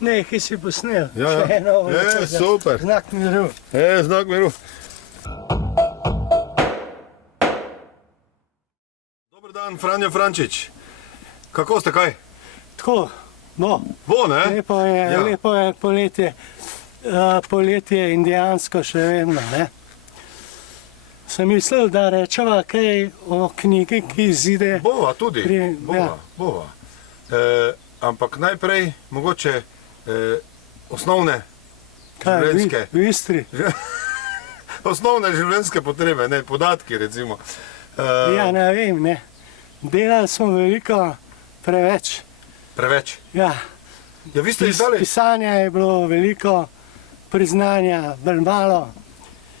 Nekaj si posnel. Ja, ja. Še eno, Super. Znak miru. Znak miru. Dober dan, Franjo Frančič. Kako ste, kaj? Tako, bo. Bo, ne? Lepo je poletje. Poletje in dejansko še vedno, ne? Sem mislil, da rečeva kaj o knjigi, ki izide. Bova tudi, bova. Ampak najprej mogoče osnovne življenjske. V Istri? Osnovne življenjske potrebe, ne, podatki recimo. Ja, ne vem, ne. Delali smo veliko, preveč. Preveč? Ja. Ja, vi ste izdali? Pisanja je bilo veliko, priznanja bolj malo.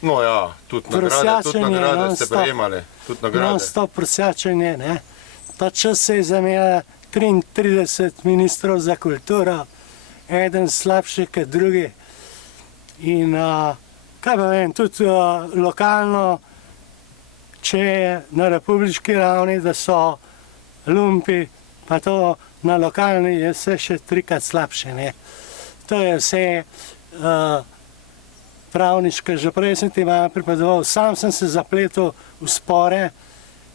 No ja, tudi nagrade ste prejemali. Non-stop prosjačenje, ne. Ta čas se je zamenjala 33 ministrov za kulturo, eden slabši kot drugi. In kaj pa vem, tudi lokalno, če je na republiški ravni, da so lumpi, pa to na lokalni je vse še trikrat slabše, ne. To je vse pravniško, že prej sem ti malo pripovedoval, sam sem se zapletel v spore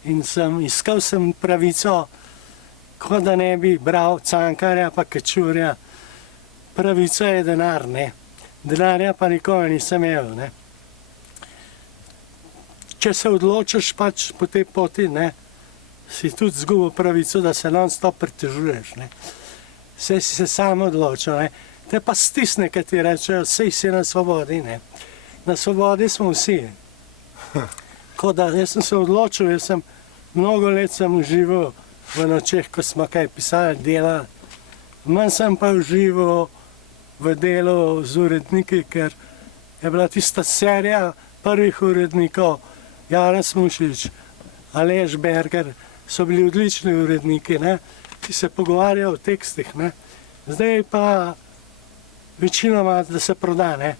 in iskal sem pravico, kot da ne bi bral Cankarja pa Kačurja. Pravica je denar, ne. Denarja pa nikoli nisem imel, ne. Če se odločiš pač po tej poti, ne, si tudi izgubil pravico, da se non-stop pritožuješ, ne. Saj si se sam odločil, ne. Te pa stisne, kad ti rečejo, sej si na svobodi, ne. Na svobodi smo vsi. Ko da, jaz sem se odločil, mnogo let sem užival v nočeh, ko smo kaj pisali, delali. Manj sem pa užival v delu z uredniki, ker je bila tista serija prvih urednikov, Janez Mušič, Aleš Berger, so bili odlični uredniki, ne, ki se pogovarjajo o tekstih, ne. Zdaj pa večinoma, da se proda, ne.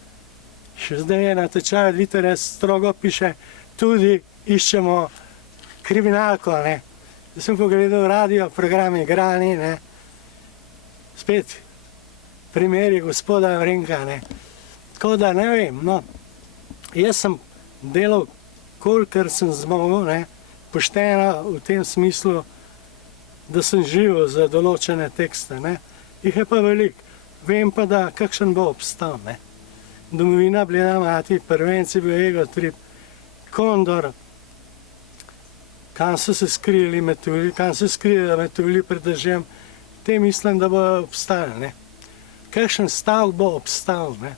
Še zdaj je na tečaju Tvitterja strogo piše, tudi iščemo kriminalko, ne. Zdaj sem pogledal radio, programi Grani, ne. Spet primeri gospoda Vrenka, ne. Tako da ne vem, no. Jaz sem delal, kolikor sem zmogel, ne, pošteno v tem smislu, da sem živel za določene tekste, ne. Jih je pa veliko. Vem pa, da kakšen bo obstal, ne. Domovina, Bleda mati, Prvenci bil Ego Trip, Kondor, kam so se skrili metulji, kam so skrili metulji pred dežjem, te mislim, da bo obstal, ne. Kakšen stavek bo obstal, ne.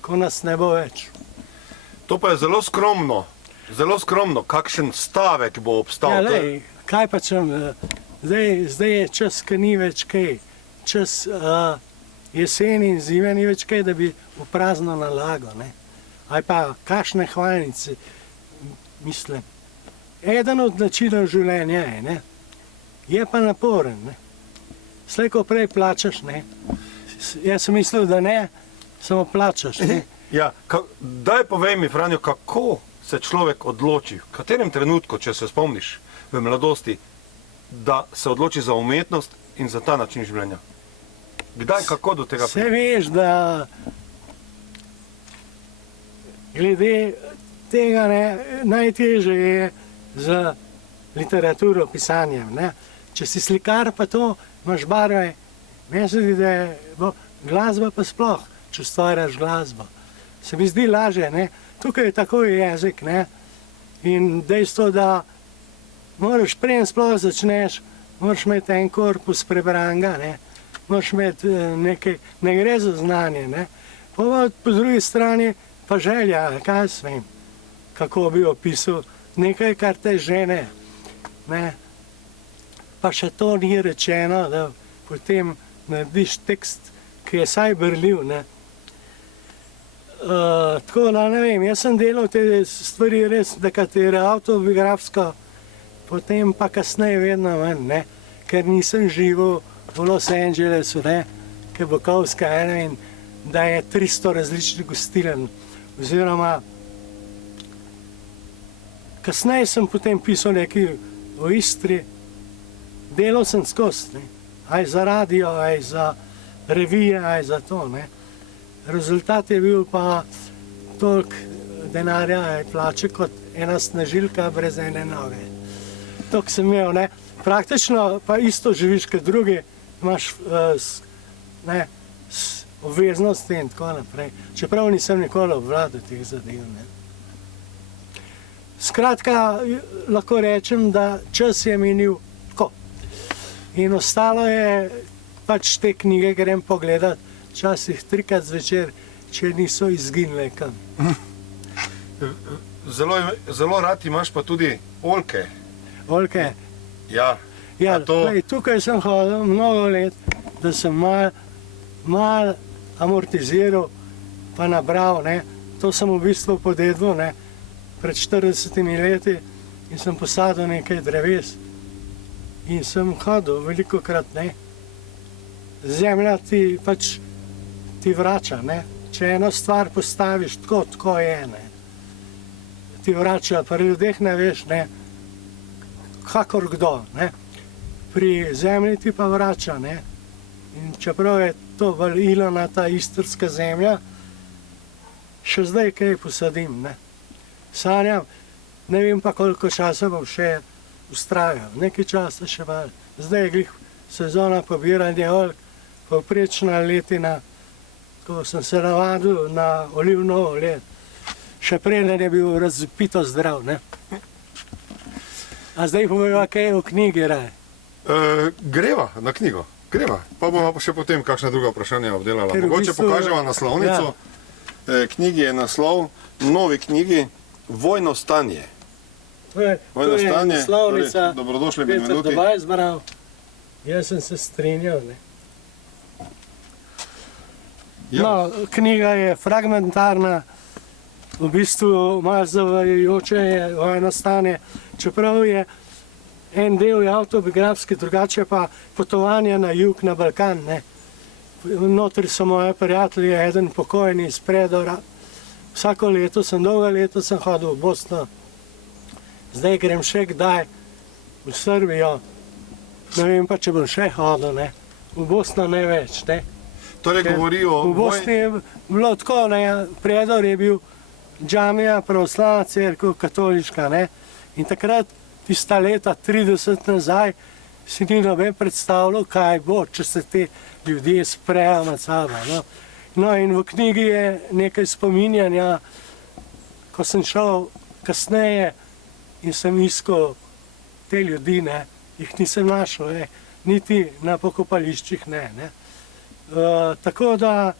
Ko nas ne bo več. To pa je zelo skromno, kakšen stavek bo obstal. Ja, lej, kaj pa čem, zdaj je čas, ki ni več kaj, čas jeseni in zime ni več kaj, da bi v prazno nalagal, ne. Ali pa kakšne hvalnice, mislim. Eden od načinov življenja je, ne. Je pa naporen, ne. Slej, ko prej plačaš, ne. Jaz sem mislil, da ne, samo plačaš, ne. Ja, daj povej mi, Franjo, kako se človek odloči, v katerem trenutku, če se spomniš v mladosti, da se odloči za umetnost in za ta način življenja? Kdaj, kako do tega pride? Saj veš, da glede tega, ne, najtežje je z literaturo, pisanjem, ne. Če si slikar, pa to, imaš barve, meni se zdi, da je glasba pa sploh, če ustvarjaš glasbo. Se mi zdi lažje, ne. Tukaj je takoj jezik, ne. In dejstvo, da moraš preden sploh začneš, moraš imeti en korpus prebranga, ne. Moraš imeti nekaj, ne gre za znanje, ne. Po drugi strani pa želja, kaj jaz vem, kako bi opisal nekaj, kar te žene, ne. Pa še to ni rečeno, da potem narediš tekst, ki je saj berljiv, ne. Tako da, ne vem, jaz sem delal te stvari res nekatere avtobiografsko, potem pa kasneje vedno manj, ne. Ker nisem živel v Los Angelesu, ne, ki je Bukovska ena in da je 300 različnih gostiln, oziroma kasneje sem potem pisal nekaj o Istri, delal sem skozi, ne, aj za radio, aj za revije, aj za to. Ne. Rezultat je bil pa toliko denarja, aj plače kot ena snažilka brez ene noge. To sem imel, ne. Praktično pa isto živiš kot drugi, imaš obveznosti in tako naprej. Čeprav nisem nikoli obvladal teh zadev. Ne. Skratka, lahko rečem, da čas je minil tako. In ostalo je, pač te knjige grem pogledat, včasih 3-krat zvečer, če niso izginile kam. Zelo rad imaš pa tudi oljke. Oljke. Ja. Ja, A to- tukaj sem hodil mnogo let, da sem mal amortiziral pa nabral. Ne. To sem v bistvu podedval, ne, pred 40 leti in sem posadil nekaj dreves. In sem hodil velikokrat, ne. Zemlja ti pač ti vrača, ne. Če eno stvar postaviš tako je, ne. Ti vrača, pri ljudeh ne veš, ne, kakor kdo, ne. Pri zemlji ti pa vrača, ne. In čeprav je to valilna ta istrska zemlja, še zdaj kaj posadim, ne. Sanjam, ne vem pa koliko časa bom še ustrajal, nekaj časa še malo. Zdaj je glih sezona pobiranja oljk, povprečna letina, ko sem se navadil na olivno olje, še preden je bil razvpito zdrav, ne. A zdaj poveva kaj o knjigi raje. Greva na knjigo, greva. Pa bomo pa še potem kakšna druga vprašanja obdelala. Ker v Mogoče bistvu- pokaževa naslovnico. Knjigi je naslov, novi knjigi Vojno stanje. To je naslovnica, torej, dobrodošli Peter Benvenuti. Dobaj zbral. Jaz sem se strinjal, ne. Ja. No, knjiga je fragmentarna, v bistvu malo zavajajoče je vojno stanje, čeprav je en del je avtobiografski, drugače pa potovanje na jug, na Balkan, ne. Notri so moje prijatelji, eden pokojni iz Predora. Vsako leto dolga leta sem hodil v Bosno. Zdaj grem še kdaj v Srbijo, ne vem pa, če bom še hodil, ne. V Bosno ne več, ne. Torej govori o V Bosni je bilo tako, ne, Predor je bil džamija, pravoslavna cerkev, katoliška, ne. In takrat, tista leta 30 nazaj, si ni noben predstavljal, kaj bo, če se te ljudje sprejo med sabo. No. No in v knjigi je nekaj spominjanja, ko sem šel kasneje in sem iskal te ljudi, ne, jih nisem našel, ne, niti na pokopališčih ne. Ne. Tako da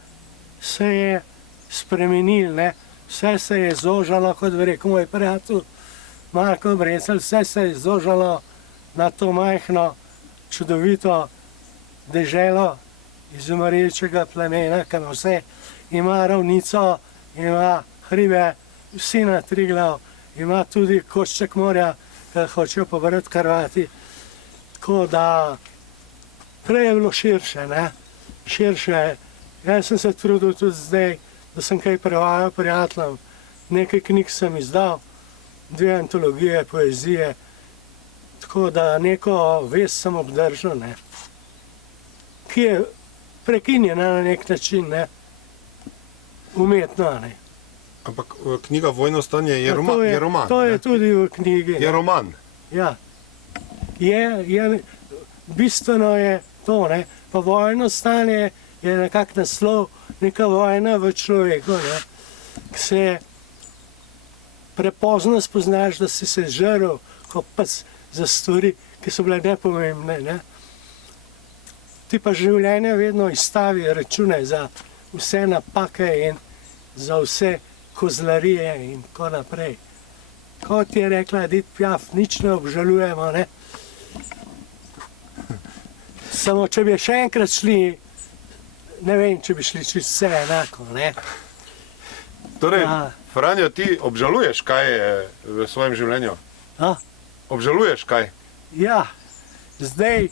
se je spremenil, ne, vse se je zožalo, kot bi rekel moj prijatelj Marko Brecelj, vse se je zožalo na to majhno, čudovito deželo izumrečega plemena, ki ima vse, ima ravnico, ima hribe, vsi na Triglav, ima tudi košček morja, ki hočejo pobrati Hrvati. Tako da prej je bilo širše, ne, širše. Jaz sem se trudil tudi zdaj, da sem kaj prevajal prijateljem, nekaj knjig sem izdal, 2 antologije poezije, tako da neko vest sem obdržal, ne, ki je prekinjena na nek način, ne, umetno, ne. Ampak knjiga Vojno stanje je roman. To je ne? tudi v knjigi. Je roman. Ja. Bistveno je to, ne, pa vojno stanje je nekak naslov, neka vojna v človeku, ne, ki se prepozno spoznaš, da si se žrl, ko pač za stvari, ki so bile nepomembne, ne. Ti pa življenje vedno izstavi račune za vse napake in za vse kozlarije in tako naprej. Kot je rekla Edith Piaf, nič ne obžalujemo, ne. Samo če bi še enkrat šli, ne vem, če bi šli čisto vse enako, ne. Torej, Ja. Franjo, ti obžaluješ kaj v svojem življenju? A? Obžaluješ kaj? Ja, zdaj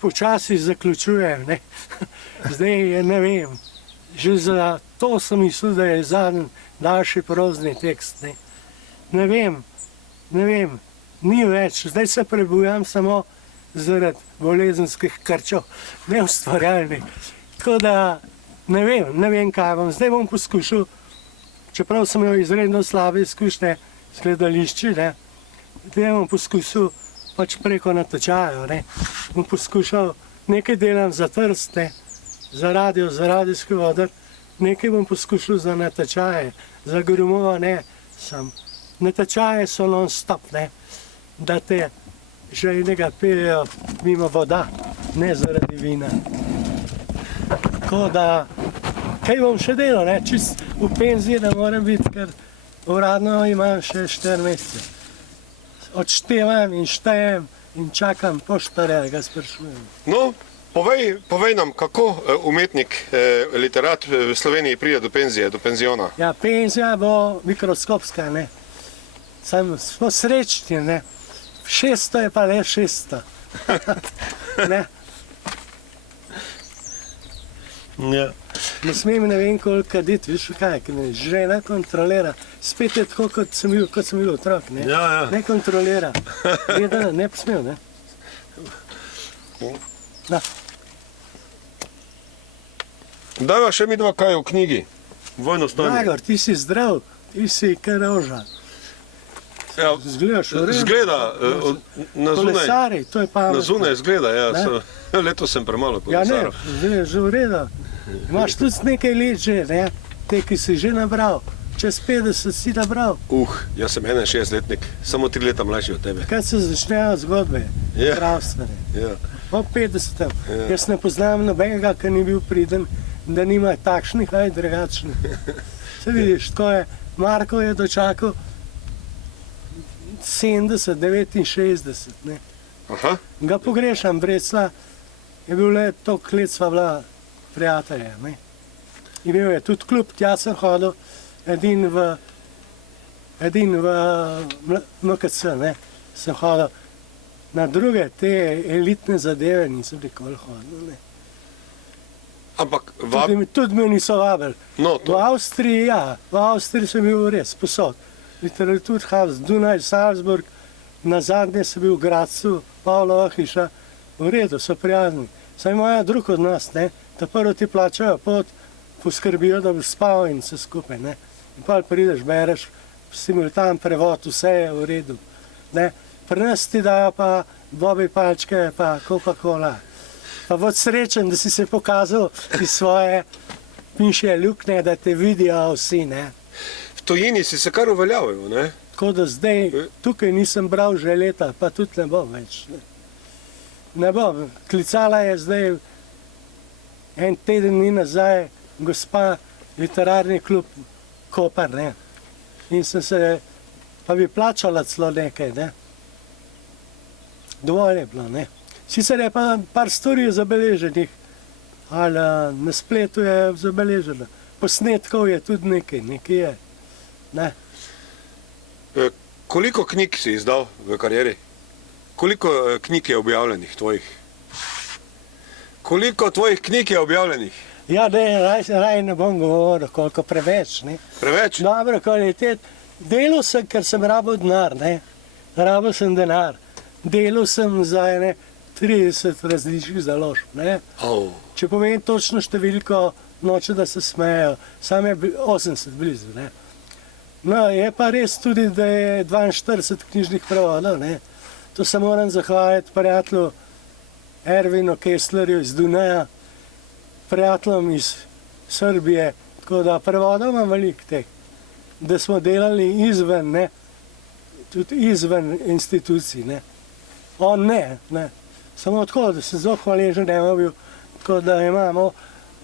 počasi zaključujem, ne. Zdaj je, ne vem, že za to sem mislil, da je zadnji daljši prozni tekst, ne. Ne vem, ni več, zdaj se prebujam samo zaradi bolezenskih krčev, neustvarjalnih. Tako da ne vem kaj bom. Zdaj bom poskušal, čeprav sem imel izredno slabe izkušnje s gledališči, ne, zdaj bom poskušal pač preko natečajev, ne, bom poskušal, nekaj delam za Trst, ne, za radio, za radijski oder, nekaj bom poskušal za natečaje, za Grumova ne, natečaje so non-stop, ne, da te žejnega peljejo mimo voda, ne zaradi vina. Tako da, kaj bom še delal, ne, čist v penziji ne morem biti, ker uradno imam še 4 mesece. Odštevam in štejem in čakam poštarja, ga sprašujem. No, povej nam, kako umetnik, literat v Sloveniji pride do penzije, do penziona. Ja, penzija bo mikroskopska, ne. Smo srečni, ne. 600 je pa le 600. Ne. Ja. Ne smem ne vem koliko kaditi, viš kaj, ker me žena kontrolira. Spet je tako, kot sem bil otrok, ne. Ja, ja. Ne kontrolira. Ne bi smel, ne. No. Dajva še mi dva kaj v knjigi. Vojno stanje. Magor, ti si zdrav, ti si kar roža. Ja, Zgledaš v redu. zgleda, na zunaj, Kolesari, to je pametno. na zunaj zgleda, ja, Ne. letos sem premalo Ja, ne, kolesaril. zdaj je že v redu. Imaš tudi nekaj let že, ne? Te, ki si že nabral. Čez 50 si nabral. Jaz sem 61-letnik, samo 3 leta mlajši od tebe. Kaj se začnejo zgodbe? Ja. Zdravstvene. Ja. Po 50. Ja. Jaz ne poznam nobenega, ki ni bil priden, da nima takšnih ali drugačnih. Se vidiš, tako je. Marko je dočakal 70, 69. Ne? Aha. Ga pogrešam, Brecla je bil le toliko let sva bila prijatelja. Ne? Imel je tudi klub, tja sem hodil, edin v MKC, ne? Sem hodil. Na druge te elitne zadeve nisem nikoli hodil. Ne? Ampak, Tudi me niso vabili. no, V to, Avstriji, ja, v Avstriji sem bil res posod. Literaturhaus, Dunaj, Salzburg, na zadnje sem bil v Gradcu, Pavlova hiša, v redu, so prijazni. Saj imajo drug od nas, ne, ta prvo ti plačajo pot, poskrbijo, da boš spal in vse skupaj, ne. In pa prideš, bereš, simultan prevod, vse je v redu, ne. Pri nas ti dajo pa bobe palčke, pa Coca-Cola. Pa bod srečen, da si se pokazal iz svoje mišje luknje, da te vidijo vsi, ne. v tujini si se kar uveljavil, ne? Tako da zdaj tukaj nisem bral že leta, pa tudi ne bom več. Ne bom. Klicala je zdaj en teden dni nazaj gospa literarni klub Koper, ne. In sem se, pa bi plačala celo nekaj, ne. Dovolj je bilo, ne. Sicer je pa par stvari zabeleženih, ali na spletu je zabeleženo. Posnetkov je tudi nekaj je. Ne. Koliko knjig si izdal v karieri? Koliko knjig je objavljenih tvojih? Koliko tvojih knjig je objavljenih? Ja, raj ne bom govoril, koliko preveč, ne. Preveč? Dobro kvalitet. Delal sem, ker sem rabil denar, ne. Rabil sem denar. Delal sem za 30 različnih založb, ne. Če povem točno številko, noče da se smejo, sam je 80 blizu, ne. No, je pa res tudi, da je 42 knjižnih prevodov, ne. To se moram zahvaliti prijatelju Ervinu Kesslerju iz Dunaja, prijateljem iz Srbije, tako da prevodov imam veliko teh, da smo delali izven, ne, tudi izven institucij, ne. On ne, ne. Samo tako, da se zelo hvaležen ne bil, tako da imamo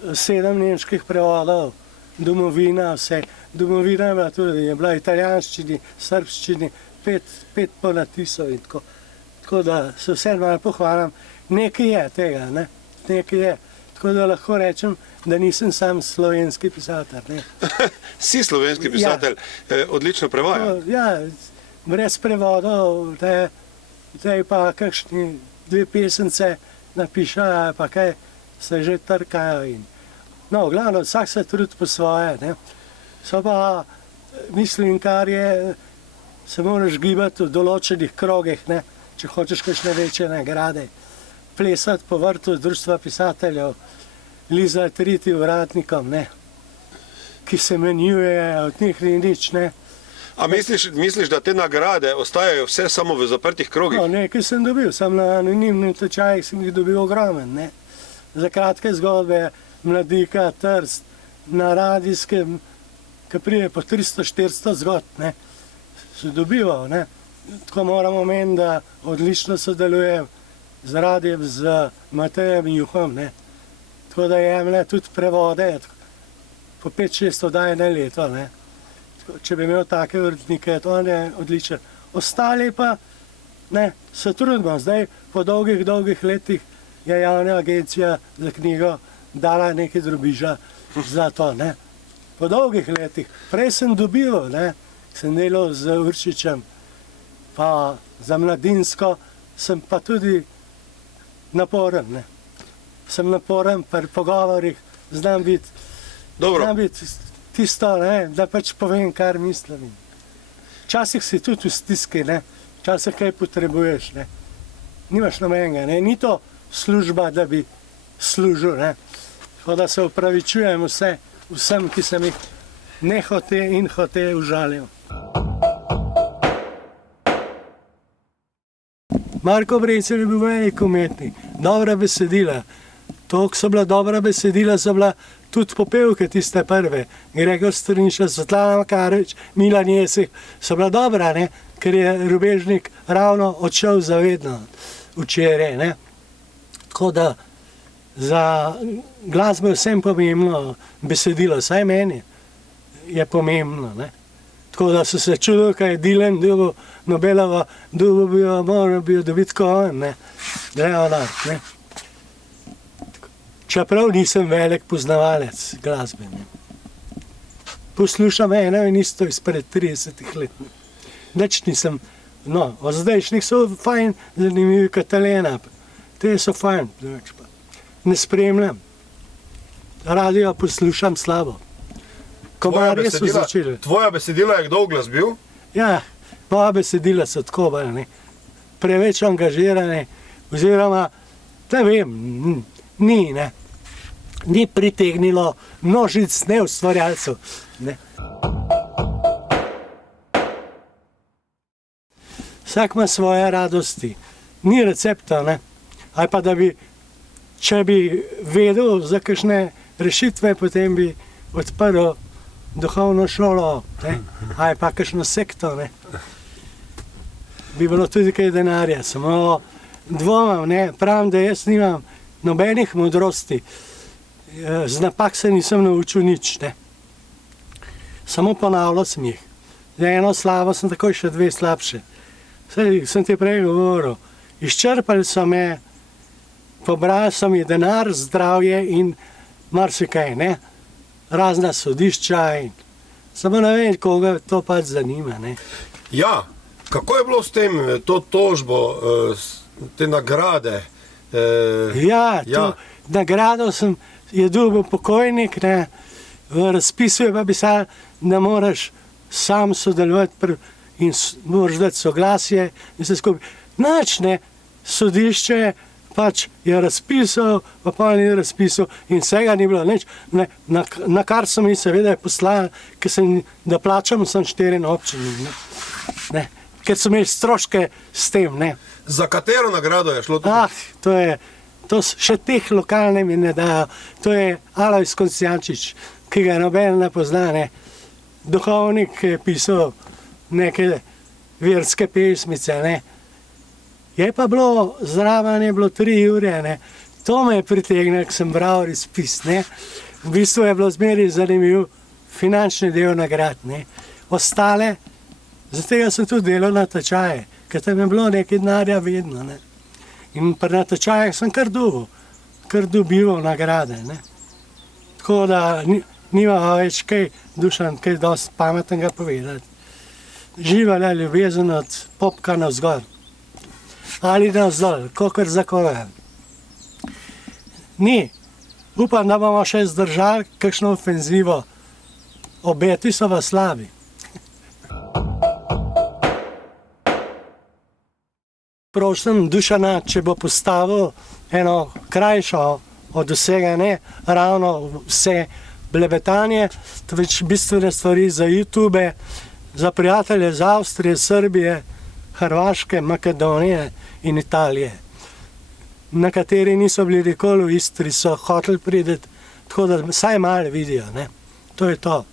7 nemških prevodov, domovina, vse. Domovina je bila tudi, je bila italijanščini, srbščini, 5 ponatisov in tako. Tako da se vse malo pohvalim. Nekaj je tega, ne, nekaj je. Tako da lahko rečem, da nisem sam slovenski pisatelj, ne. Si slovenski pisatelj, odlično prevaja. Ja, brez prevodov, zdaj pa kakšni 2 pesence napišajo, pa kaj se že trkajo in... No, v glavno, vsak se trudi po svoje, ne. So pa, mislim, kar je, se moraš gibati v določenih krogih, ne. če hočeš kakšne večje nagrade, plesati po vrtu društva pisateljev, lizati riti uradnikom, ne, ki se menjuje, od njih ni nič, ne. A misliš, da te nagrade ostajajo vse samo v zaprtih krogih? No, nekaj sem dobil, sam na anonimnih tečajih sem jih dobil ogromen, ne. Za kratke zgodbe, Mladika, Trst, na radijskem, ki pride po 300-400 zgodb, ne, se dobival, ne. Tako moramo meni, da odlično sodelujem z radijem, z Matejem Juhom, ne. Tako da jemlje tudi prevode, po 5-6 oddaj na leto, ne. Če bi imel take urednike, to je odličen. Ostali pa, ne, se trudimo. Zdaj, po dolgih letih je javna agencija za knjigo dala nekaj drobiža za to, ne. Po dolgih letih. Prej sem dobival, ne, sem delal z Uršičem, pa za Mladinsko sem pa tudi naporen, ne. Sem naporen pri pogovorih, znam biti tisto, ne, da pač povem, kar mislim. Včasih si tudi v stiski, ne, včasih kaj potrebuješ, ne. Nimaš nobenega, ne, ni to služba, da bi služil, ne. Tako da se opravičujem vsem, ki sem jih nehote in hote užalil. Marko Brecelj je bil velik umetnik, dobra besedila. To, ko so bila dobra besedila, so bila tudi popevke tiste prve. Gregor Strniša, Svetlana Makarovič, Milan Jesih, so bila dobra, ne, ker je Rubežnik ravno odšel zavedno včeraj, ne. Tako da za glasbo je vsem pomembno besedilo, saj meni je pomembno, ne. Tako da so se čudili, kaj je Dylan dobil Nobelovo, moral bi jo dobiti ko on, ne. Leonard, ne. Čeprav nisem velik poznavalec glasbe, ne. Poslušam eno in isto izpred 30 let. Nič nisem, no, od zdajšnjih so fajn, zanimivi Katalena, te so fajn, drugače pa ne spremljam. Radio poslušam slabo. Komarje so začeli. Tvoja besedila je kdo uglasbil? Ja, moja besedila so tako bolj, ne, preveč angažirane, oziroma, ne vem, ni pritegnilo množic neustvarjalcev, ne. Vsak ima svoje radosti, ni recepta, ne. Ali pa da bi, če bi vedel za kakšne rešitve, potem bi odprl duhovno šolo, ne, ali pa kakšno sekto, ne. Bi bilo tudi kaj denarja, samo dvomam, ne, pravim, da jaz nimam nobenih modrosti. Z napak se nisem naučil nič, ne. Samo ponavljal sem jih. Za eno slabo sem takoj še dve slabše. Saj sem ti prej govoril, izčrpali so me, pobrali so mi denar, zdravje in marsikaj, ne. Razna sodišča in samo ne vem, koga to pač zanima, ne. Ja, kako je bilo s tem, to tožbo, te nagrade? Nagrado je dobil pokojnik, ne, v razpisu je pa pisalo, da moraš sam sodelovati in moraš dati soglasje in vse skupaj. Nič, ne, sodišče pač je razpisal, pa pol ni razpisal in vsega ni bilo nič, ne, na kar so mi seveda poslali, da plačam sem 4 občini, ne, ker so imeli stroške s tem, ne. Za katero nagrado je šlo tukaj? To še teh lokalne mi ne dajo. To je Alojz Kocijančič, ki ga noben ne pozna, ne. Duhovnik, ki je pisal neke verske pesmice, ne. Je pa bilo, zraven je bilo 3 ure, ne. To me je pritegnilo, ko sem bral razpis, ne. V bistvu je bilo zmeraj zanimiv finančni del nagrad, ne. Ostale, zato sem tudi delal na tečaje, ker tam je bilo nekaj denarja vedno, ne. In pri natečajih sem kar dobival nagrade, ne. Tako da nima več kaj, Dušan, kaj dosti pametnega povedati. Živala ljubezen od popka navzgor. Ali navzdol, kakor za koga. Ni. Upam, da bomo še zdržali kakšno ofenzivo. Obeti so pa slabi. Prosim Dušana, če bo postavil eno krajšo od vsega, ne ravno vse blebetanje, več bistvene stvari za YouTube, za prijatelje iz Avstrije, Srbije, Hrvaške, Makedonije in Italije. Nekateri niso bili nikoli v Istri, so hoteli priti, tako da vsaj malo vidijo. Ne? To je to.